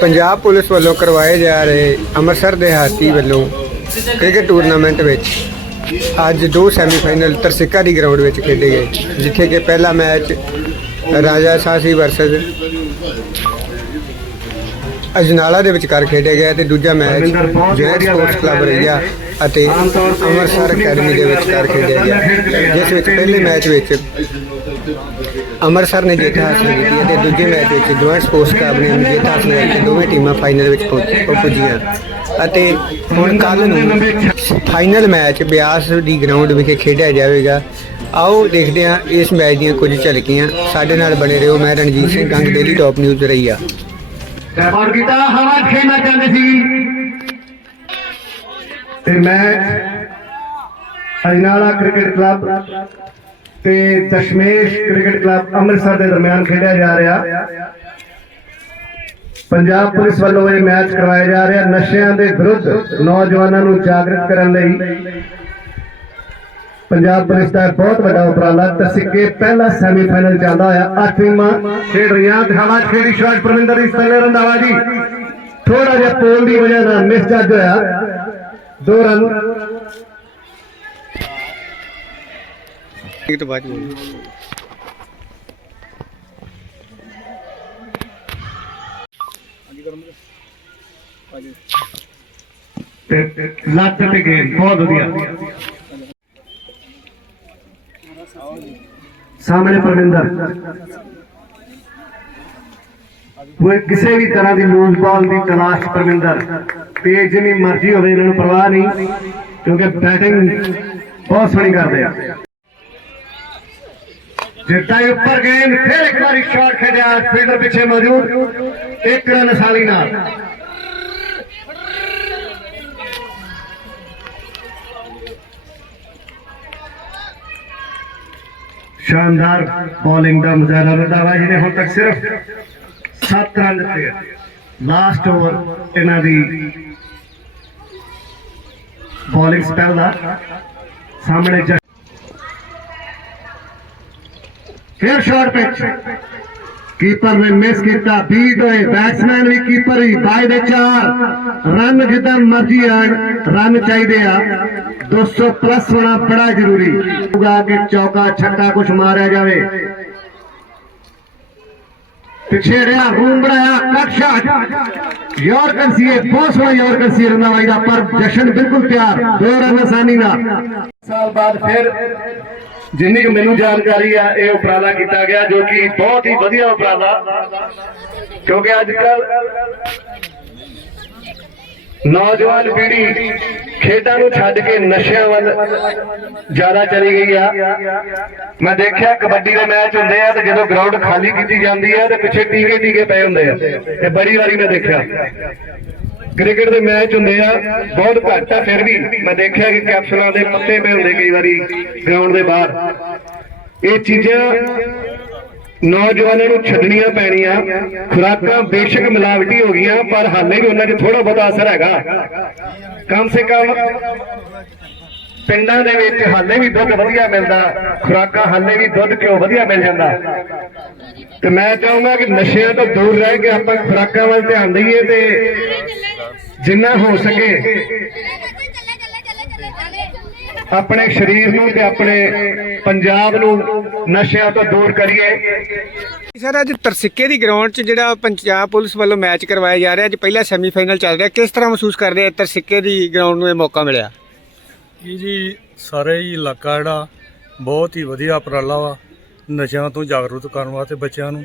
Punjab police ਵੱਲੋਂ ਕਰਵਾਏ ਜਾ ਰਹੇ ਅੰਮ੍ਰਿਤਸਰ ਦੇ ਹਾਤੀ ਵੱਲੋਂ ਕ੍ਰਿਕਟ ਟੂਰਨਾਮੈਂਟ ਵਿੱਚ ਅੱਜ ਦੋ ਸੈਮੀਫਾਈਨਲ ਤਰਸਿੱਕਾ ਦੀ ਗਰਾਊਂਡ ਵਿੱਚ ਖੇਡੇ ਗਏ ਜਿੱਥੇ ਕਿ ਪਹਿਲਾ ਮੈਚ ਰਾਜਾ ਸਾਸੀ ਵਰਸਸ ਅਜਨਾਲਾ ਦੇ ਵਿਚਕਾਰ ਖੇਡਿਆ ਗਿਆ ਤੇ ਦੂਜਾ match Jain sports club Raiya ਅਤੇ ਅੰਮ੍ਰਿਤਸਰ ਅਕੈਡਮੀ ਦੇ ਵਿਚਕਾਰ ਖੇਡਿਆ ਗਿਆ ਜਿਸ ਵਿੱਚ ਪਹਿਲੇ ਮੈਚ ਵਿੱਚ ਅੰਮ੍ਰਿਤਸਰ ਨੇ ਜਿੱਤ ਹਾਸਲ ਕੀਤੀ ਅਤੇ ਦੂਜੇ ਮੈਚ ਵਿੱਚ ਜੁਆਇੰਟ ਸਪੋਰਟਸ ਕਲੱਬ ਨੇ ਜਿੱਤ ਹਾਸਲ ਕਰਕੇ ਦੋਵੇਂ ਟੀਮਾਂ ਫਾਈਨਲ ਵਿੱਚ ਪਹੁੰਚ- ਪੁੱਜੀਆਂ। ਅਤੇ ਹੁਣ ਕੱਲ ਨੂੰ ਫਾਈਨਲ ਮੈਚ ਬਿਆਸ ਦੀ ਗਰਾਊਂਡ ਵਿਖੇ ਖੇਡਿਆ ਜਾਵੇਗਾ। ਆਓ ਦੇਖਦੇ ਹਾਂ ਇਸ ਮੈਚ ਦੀਆਂ ਕੁਝ ਝਲਕੀਆਂ। ਸਾਡੇ ਨਾਲ ਬਣੇ ਰਹੋ, ਮੈਂ Ranjit Singh Kang daily top news Raiya ਔਰ ਕੀਤਾ, ਹਵਾ ਖੇਡਣਾ ਚਾਹੁੰਦੇ ਸੀ। ਤੇ ਮੈਚ ਅਜਨਾਲਾ ਕ੍ਰਿਕਟ ਕਲੱਬ ਤੇ ਦਸ਼ਮੇਸ਼ ਕ੍ਰਿਕਟ ਕਲੱਬ ਅੰਮ੍ਰਿਤਸਰ ਦੇ ਦਰਮਿਆਨ ਖੇਡਿਆ ਜਾ ਰਿਹਾ। ਪੰਜਾਬ ਪੁਲਿਸ ਵੱਲੋਂ ਇਹ ਮੈਚ ਕਰਵਾਇਆ ਜਾ ਰਿਹਾ। ਨਸ਼ਿਆਂ ਦੇ ਵਿਰੁੱਧ ਨੌਜਵਾਨਾਂ ਨੂੰ ਜਾਗਰਤ ਕਰਨ ਲਈ ਪੰਜਾਬ ਪੁਲਿਸ ਦਾ ਬਹੁਤ ਵੱਡਾ ਉਪਰਾਲਾ। ਤਸਿੱਕੇ ਪਹਿਲਾ ਸੈਮੀਫਾਈਨਲ ਚੱਲਦਾ ਹੋਇਆ। ਅੱਠ ਖੇਡ ਰਹੀਆਂ। ਤੇ ਖੇਡੀ ਸ਼ਾਟ ਪਰਮਿੰਦਰ ਦੀ ਪਹਿਲੇ ਰੰਦਾਵਾ ਜੀ। ਥੋੜਾ ਜਿਹਾ ਪੋਲ ਦੀ ਵਜ੍ਹਾ ਨਾਲ ਮਿਸ ਜੱਜ ਹੋਇਆ। ਦੋ ਰਨ। ਇਹ ਤੋਂ ਬਾਅਦ ਬੋਲੋ। ਲੱਤ ਤੇ ਗੇਮ ਬਹੁਤ ਵਧੀਆ। ਸਾਹਮਣੇ ਪਰਮਿੰਦਰ ਉਹ ਕਿਸੇ ਵੀ ਤਰ੍ਹਾਂ ਦੀ ਲੂਜ਼ ਬਾਲ ਦੀ ਤਲਾਸ਼ ਪਰਮਿੰਦਰ ਤੇ ਜਿੰਨੀ ਮਰਜ਼ੀ ਹੋਵੇ, ਇਹਨਾਂ ਨੂੰ ਪਰਵਾਹ ਨਹੀਂ, ਕਿਉਂਕਿ ਬੈਟਿੰਗ ਬਹੁਤ ਸੋਹਣੀ ਕਰਦੇ ਆ। ਜਿੱਤਾ ਉੱਪਰ ਗੇਂਦ ਫਿਰ ਇੱਕ ਵਾਰੀ ਸ਼ਾਟ ਖੇਡਿਆ ਫੀਲਡਰ ਪਿੱਛੇ ਮੌਜੂਦ। ਇੱਕ ਰਨ ਸਾਲੀ ਨਾਲ। ਸ਼ਾਨਦਾਰ ਬੋਲਿੰਗ ਦਾ ਮੁਜ਼ਾਹਰਾ ਰੰਧਾਵਾ ਜੀ ਨੇ ਹੁਣ ਤੱਕ ਸਿਰਫ 7 ਰਨ ਦਿੱਤੇ ਲਾਸਟ ਓਵਰ ਇਹਨਾਂ ਦੀ ਬੋਲਿੰਗ ਸਪੈਲ ਦਾ ਸਾਹਮਣੇ ਜਸ ਫਿਰ ਸ਼ਾਟ ਪਿਚ। ਕੀਪਰ ਨੇ ਮਿਸ ਕੀਤਾ। ਬੀਟ ਹੋਏ ਬੈਟਸਮੈਨ ਵੀ ਕੀਪਰ ਹੀ। ਬਾਈ ਦੇ ਚਾਰ। ਰਨ ਜਿੱਦਾਂ ਮਰਜ਼ੀ ਆਣ ਰਨ ਚਾਹੀਦੇ ਆ। 200 ਪਲੱਸ ਹੋਣਾ ਬੜਾ ਜ਼ਰੂਰੀ। ਉਗਾ ਕੇ ਚੌਕਾ, ਛੱਕਾ ਕੁਛ ਮਾਰਿਆ ਜਾਵੇ। ਪਿੱਛੇ ਰਿਹਾ, ਰੂਮ ਬਣਾਇਆ ਕੱਟ ਸ਼ਾਟ ਯਾਰਕਰ ਬਹੁਤ ਸੋਹਣਾ ਯਾਰਕਰ ਸੀ ਰੰਦਾਵਾਈ ਦਾ। ਪਰ ਜਸ਼ਨ ਬਿਲਕੁਲ ਤਿਆਰ। ਦੋ ਰਨ ਆਸਾਨੀ ਨਾਲ। ਸਾਲ ਬਾਅਦ ਫਿਰ ਜਿੰਨੀ ਕੁ ਮੈਨੂੰ ਜਾਣਕਾਰੀ ਆ, ਇਹ ਉਪਰਾਲਾ ਕੀਤਾ ਗਿਆ ਜੋ ਕਿ ਬਹੁਤ ਹੀ ਵਧੀਆ ਉਪਰਾਲਾ। ਕਿਉਂਕਿ ਅੱਜ ਕੱਲ ਨੌਜਵਾਨ ਪੀੜ੍ਹੀ ਖੇਡਾਂ ਨੂੰ ਛੱਡ ਕੇ ਨਸ਼ਿਆਂ ਵੱਲ ਜ਼ਿਆਦਾ ਚਲੀ ਗਈ ਆ। ਮੈਂ ਦੇਖਿਆ ਕਬੱਡੀ ਦੇ ਮੈਚ ਹੁੰਦੇ ਆ ਤੇ ਜਦੋਂ ਗਰਾਊਂਡ ਖਾਲੀ ਕੀਤੀ ਜਾਂਦੀ ਆ ਤੇ ਪਿੱਛੇ ਟੀਕੇ ਟੀਕੇ ਪਏ ਹੁੰਦੇ ਆ। ਤੇ ਬੜੀ ਵਾਰੀ ਮੈਂ ਦੇਖਿਆ। ਕ੍ਰਿਕਟ ਦੇ ਮੈਚ ਹੁੰਦੇ ਆ, ਬਹੁਤ ਘੱਟ ਆ, ਫਿਰ ਵੀ ਮੈਂ ਦੇਖਿਆ ਕਿ ਕੈਪਸੂਲਾਂ ਦੇ ਪੱਤੇ ਪਏ ਹੁੰਦੇ ਕਈ ਵਾਰੀ ਗਰਾਊਂਡ ਦੇ ਬਾਹਰ। ਇਹ ਚੀਜ਼ਾਂ ਨੌਜਵਾਨਾਂ ਨੂੰ ਛੱਡਣੀਆਂ ਪੈਣੀਆਂ, ਖੁਰਾਕਾਂ ਬੇਸ਼ੱਕ ਮਿਲਾਵਟੀ ਹੋ ਗਈਆਂ, ਪਰ ਹਾਲੇ ਵੀ ਉਹਨਾਂ 'ਚ ਥੋੜਾ ਬਹੁਤਾ ਅਸਰ ਹੈਗਾ। ਕਮ ਸੇ ਕਮ ਪਿੰਡਾਂ ਦੇ ਵਿੱਚ ਹਾਲੇ ਵੀ ਦੁੱਧ ਵਧੀਆ ਮਿਲਦਾ, ਖੁਰਾਕਾਂ ਹਾਲੇ ਵੀ ਦੁੱਧ ਘਿਓ ਵਧੀਆ ਮਿਲ ਜਾਂਦਾ। ਤੇ ਮੈਂ ਚਾਹੂੰਗਾ ਕਿ ਨਸ਼ਿਆਂ ਤੋਂ ਦੂਰ ਰਹਿ ਕੇ ਆਪਾਂ ਖੁਰਾਕਾਂ ਵੱਲ ਧਿਆਨ ਦਈਏ ਤੇ ਜਿੰਨਾ ਹੋ ਸਕੇ। ਆਪਣੇ ਸਰੀਰ ਨੂੰ ਤੇ ਆਪਣੇ ਪੰਜਾਬ ਨੂੰ ਨਸ਼ਿਆਂ ਤੋਂ ਦੂਰ ਕਰੀਏ। ਸਰ ਅੱਜ ਤਰਸਿੱਕੇ ਦੀ ਗਰਾਊਂਡ 'ਚ ਜਿਹੜਾ ਪੰਜਾਬ ਪੁਲਿਸ ਵੱਲੋਂ ਮੈਚ ਕਰਵਾਇਆ ਜਾ ਰਿਹਾ ਅੱਜ ਪਹਿਲਾ ਸੈਮੀਫਾਈਨਲ ਚੱਲ ਰਿਹਾ। ਕਿਸ ਤਰ੍ਹਾਂ ਮਹਿਸੂਸ ਕਰਦੇ ਆ? ਤਰਸਿੱਕੇ ਦੀ ਗਰਾਊਂਡ ਨੂੰ ਇਹ ਮੌਕਾ ਮਿਲਿਆ। ਇਹ ਜੀ ਸਾਰੇ ਹੀ ਇਲਾਕਾ ਜਿਹੜਾ ਬਹੁਤ ਹੀ ਵਧੀਆ ਉਪਰਾਲਾ ਵਾ। ਨਸ਼ਿਆਂ ਤੋਂ ਜਾਗਰੂਕ ਕਰਨ ਵਾਸਤੇ ਬੱਚਿਆਂ ਨੂੰ।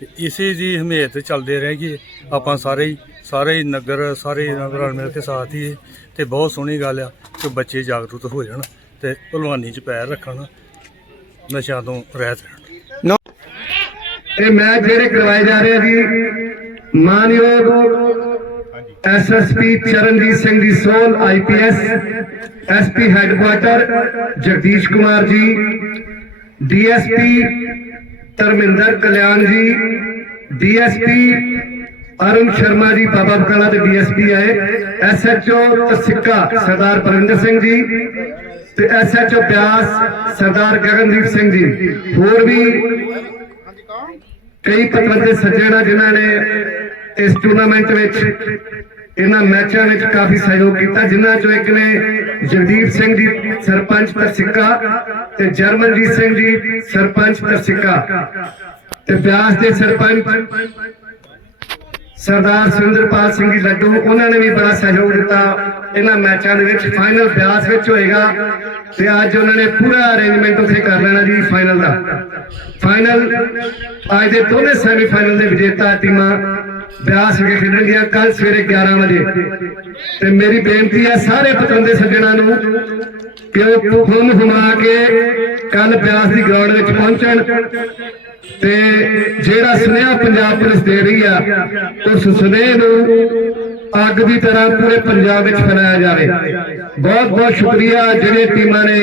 ਤੇ ਇਸੇ ਦੀ ਹਮੇਤ ਚੱਲਦੇ ਰਹਿਗੇ ਆਪਾਂ ਸਾਰੇ ਹੀ ਸਾਰੇ ਹੀ ਨਗਰ, ਸਾਰੇ ਨਗਰ ਮਿਲ ਕੇ ਸਾਥ ਹੀ। ਤੇ ਬਹੁਤ ਸੋਹਣੀ ਗੱਲ ਆ ਕਿ ਬੱਚੇ ਜਾਗਰੂਕ ਹੋ ਜਾਣ ਤੇ ਭਲਵਾਨੀ 'ਚ ਪੈਰ ਰੱਖਣ, ਨਸ਼ਿਆਂ ਤੋਂ ਰਹਿਤ ਰਹਿਣ। ਇਹ ਮੈਚ ਜਿਹੜੇ ਕਰਵਾਏ ਜਾ ਰਹੇ ਆ ਜੀ ਮਾਨਯੋਗ ਐਸਐਸਪੀ ਚਰਨਜੀਤ ਸਿੰਘ ਦੀ ਸੋਲ IPS SP headquarter Jagdish Kumar ji DSP Dharminder ਕਲਿਆਣ ਜੀ, ਡੀਐਸਪੀ ਅਰੁਣ ਸ਼ਰਮਾ ਜੀ, ਬਾਬਾ ਬਕਾਲਾ ਦੇ ਡੀਐਸਪੀ ਆਏ। ਐਸਐਚਓ ਤਸਿੱਕਾ, ਸਰਦਾਰ ਪਰਵਿੰਦਰ ਸਿੰਘ ਜੀ ਤੇ ਐਸਐਚਓ ਬਿਆਸ, ਸਰਦਾਰ ਗਗਨਦੀਪ ਸਿੰਘ ਜੀ। ਹੋਰ ਵੀ ਕਈ ਪਤਵੰਤੇ ਸੱਜਣ ਆ ਜਿਨ੍ਹਾਂ ਨੇ ਇਸ ਟੂਰਨਾਮੈਂਟ ਵਿੱਚ ਇਹਨਾਂ ਮੈਚਾਂ ਵਿੱਚ ਕਾਫੀ ਸਹਿਯੋਗ ਕੀਤਾ, ਜਿਨ੍ਹਾਂ ਚੋਂ ਇੱਕ ਨੇ ਜਗਦੀਪ ਸਿੰਘ ਜੀ ਸਰਪੰਚ ਤਰਸਿੱਕਾ ਤੇ ਜਰਮਨਜੀਤ ਸਿੰਘ ਜੀ ਸਰਪੰਚ ਤਰਸਿੱਕਾ ਤੇ ਬਿਆਸ ਦੇ ਸਰਪੰਚ ਸਰਦਾਰ ਸੁਰਿੰਦਰਪਾਲ ਸਿੰਘ ਜੀ ਲੱਡੂ, ਉਹਨਾਂ ਨੇ ਵੀ ਬੜਾ ਸਹਿਯੋਗ ਦਿੱਤਾ ਇਹਨਾਂ ਮੈਚਾਂ ਦੇ ਵਿੱਚ। ਫਾਈਨਲ ਬਿਆਸ ਵਿੱਚ ਹੋਏਗਾ ਤੇ ਅੱਜ ਉਹਨਾਂ ਨੇ ਪੂਰਾ ਅਰੇਂਜਮੈਂਟ ਉੱਥੇ ਕਰ ਲੈਣਾ ਜੀ ਫਾਈਨਲ ਦਾ। ਫਾਈਨਲ ਅੱਜ ਦੇ ਦੋਨੇ ਸੈਮੀਫਾਈਨਲ ਦੇ ਵਿਜੇਤਾ ਟੀਮਾਂ ਬਿਆਸ ਵਿਖੇ ਖੇਡਣਗੀਆਂ ਕੱਲ ਸਵੇਰੇ 11 ਵਜੇ। ਤੇ ਮੇਰੀ ਬੇਨਤੀ ਹੈ ਸਾਰੇ ਪਤੰਦੇ ਸੱਜਣਾ ਨੂੰ ਕਿ ਉਹ ਹੁਮ ਹੁਮਾ ਕੇ ਕੱਲ ਬਿਆਸ ਦੀ ਗਰਾਊਂਡ ਵਿੱਚ ਪਹੁੰਚਣ। ਤੇ ਜਿਹੜਾ ਸੁਨੇਹਾ ਪੰਜਾਬ ਪੁਲਿਸ ਦੇ ਰਹੀ ਆ, ਉਸ ਸੁਨੇਹੇ ਨੂੰ ਅੱਗ ਦੀ ਤਰ੍ਹਾਂ ਪੂਰੇ ਪੰਜਾਬ ਵਿੱਚ ਫੈਲਾਇਆ ਜਾਵੇ। ਬਹੁਤ ਬਹੁਤ ਸ਼ੁਕਰੀਆ ਜਿਹੜੇ ਟੀਮਾਂ ਨੇ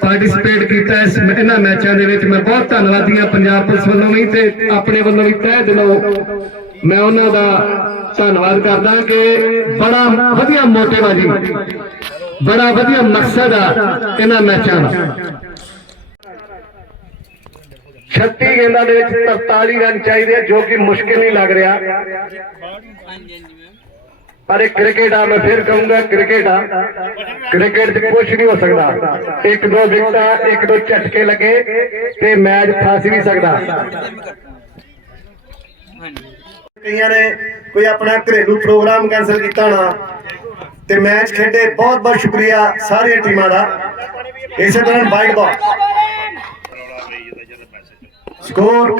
ਪਾਰਟਿਸਿਪੇਟ ਕੀਤਾ ਇਸ ਇਹਨਾਂ ਮੈਚਾਂ ਦੇ ਵਿੱਚ। ਮੈਂ ਬਹੁਤ ਧੰਨਵਾਦੀ ਹਾਂ ਪੰਜਾਬ ਪੁਲਿਸ ਵੱਲੋਂ ਵੀ ਤੇ ਆਪਣੇ ਵੱਲੋਂ ਵੀ ਤਹਿ ਦਿਲੋਂ ਮੈਂ ਉਹਨਾਂ ਦਾ ਧੰਨਵਾਦ ਕਰਦਾ ਕਿ ਬੜਾ ਵਧੀਆ ਮੋਟਿਵ ਆ ਜੀ ਬੜਾ ਵਧੀਆ ਮਕਸਦ ਆ ਇਹਨਾਂ ਮੈਚਾਂ ਦਾ। 36 ਗੇਂਦਾਂ ਦੇ ਵਿੱਚ 43 ਰਨ ਚਾਹੀਦੇ ਆ, ਜੋ ਕਿ ਮੁਸ਼ਕਿਲ ਨਹੀਂ ਲੱਗ ਰਿਹਾ। ਪਰ ਇਹ ਕ੍ਰਿਕਟ ਆ, ਮੈਂ ਫਿਰ ਕਹੂੰਗਾ ਕ੍ਰਿਕਟ ਆ। ਕ੍ਰਿਕਟ 'ਚ ਕੁਝ ਨਹੀਂ ਹੋ ਸਕਦਾ। ਇੱਕ ਦੋ ਵਿਕਟਾਂ ਇੱਕ ਦੋ ਝਟਕੇ ਲੱਗੇ ਤੇ ਮੈਚ ਫਸ ਨਹੀਂ ਸਕਦਾ। ਕਈਆਂ ਨੇ ਕੋਈ ਆਪਣਾ ਘਰੇਲੂ ਪ੍ਰੋਗਰਾਮ ਕੈਨਸਲ ਕੀਤਾ ਨਾ ਤੇ ਮੈਚ ਖੇਡੇ ਬਹੁਤ ਬਹੁਤ ਸ਼ੁਕਰੀਆ ਸਾਰੀਆਂ ਟੀਮਾਂ ਦਾ। ਇਸੇ ਤਰ੍ਹਾਂ ਵਾਈਟ ਬਾਲ। ਸਕੋਰ